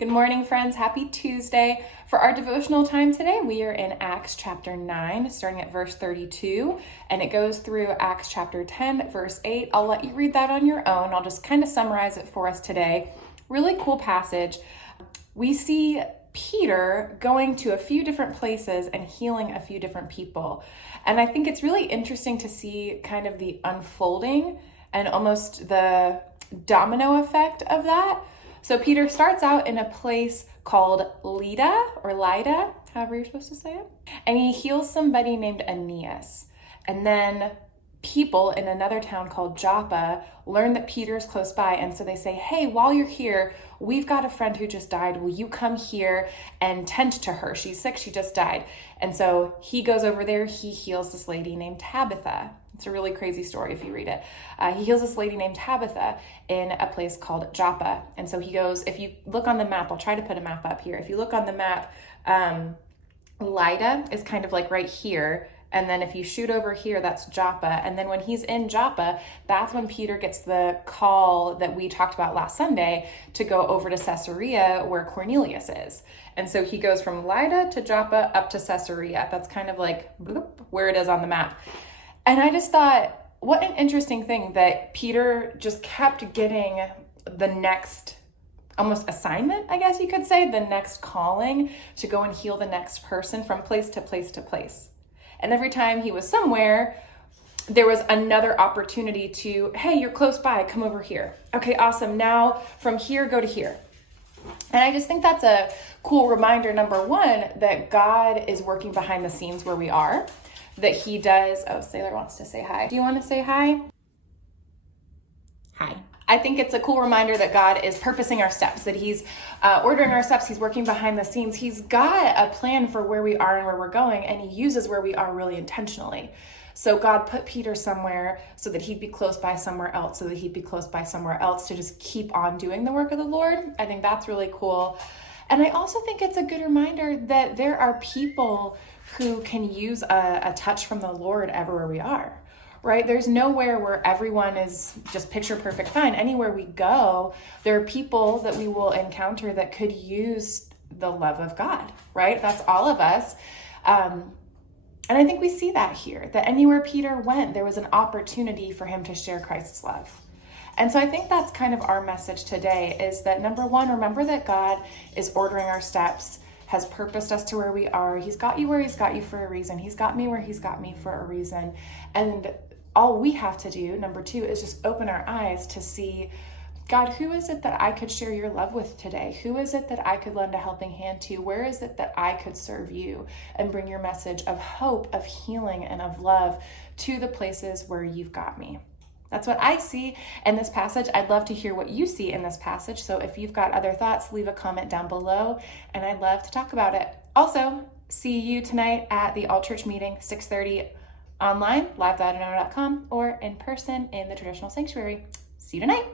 Good morning, friends. Happy Tuesday. For our devotional time today, we are in Acts chapter 9, starting at verse 32, and it goes through Acts chapter 10, verse 8. I'll let you read that on your own. I'll just kind of summarize it for us today. Really cool passage. We see Peter going to a few different places and healing a few different people. And I think it's really interesting to see kind of the unfolding and almost the domino effect of that. So Peter starts out in a place called Lydda, however you're supposed to say it. And he heals somebody named Aeneas. And then people in another town called Joppa learn that Peter's close by. And so they say, hey, while you're here, we've got a friend who just died. Will you come here and tend to her? She's sick. She just died. And so he goes over there. He heals this lady named Tabitha. It's a really crazy story if you read it. He heals this lady named Tabitha in a place called Joppa. And so he goes, if you look on the map, I'll try to put a map up here. If you look on the map, Lydda is kind of like right here. And then if you shoot over here, that's Joppa. And then when he's in Joppa, that's when Peter gets the call that we talked about last Sunday to go over to Caesarea where Cornelius is. And so he goes from Lydda to Joppa up to Caesarea. That's kind of like bloop, where it is on the map. And I just thought, what an interesting thing that Peter just kept getting the next almost assignment, I guess you could say, the next calling to go and heal the next person from place to place to place. And every time he was somewhere, there was another opportunity to, hey, you're close by, come over here. Okay, awesome. Now from here, go to here. And I just think that's a cool reminder, number one, that God is working behind the scenes where we are. That he does. Oh, Sailor wants to say hi. Do you want to say hi? Hi. I think it's a cool reminder that God is purposing our steps, that he's ordering our steps. He's working behind the scenes. He's got a plan for where we are and where we're going, and he uses where we are really intentionally. So God put Peter somewhere so that he'd be close by somewhere else, so that he'd be close by somewhere else to just keep on doing the work of the Lord. I think that's really cool. And I also think it's a good reminder that there are people who can use a touch from the Lord everywhere we are, right? There's nowhere where everyone is just picture perfect fine. Anywhere we go, there are people that we will encounter that could use the love of God, right? That's all of us. And I think we see that here, that anywhere Peter went, there was an opportunity for him to share Christ's love. And so I think that's kind of our message today is that number one, remember that God is ordering our steps, has purposed us to where we are. He's got you where he's got you for a reason. He's got me where he's got me for a reason. And all we have to do, number two, is just open our eyes to see, God, who is it that I could share your love with today? Who is it that I could lend a helping hand to? Where is it that I could serve you and bring your message of hope, of healing, and of love to the places where you've got me? That's what I see in this passage. I'd love to hear what you see in this passage. So if you've got other thoughts, leave a comment down below, and I'd love to talk about it. Also, see you tonight at the All Church meeting, 6:30 online, live.anona.com, or in person in the traditional sanctuary. See you tonight.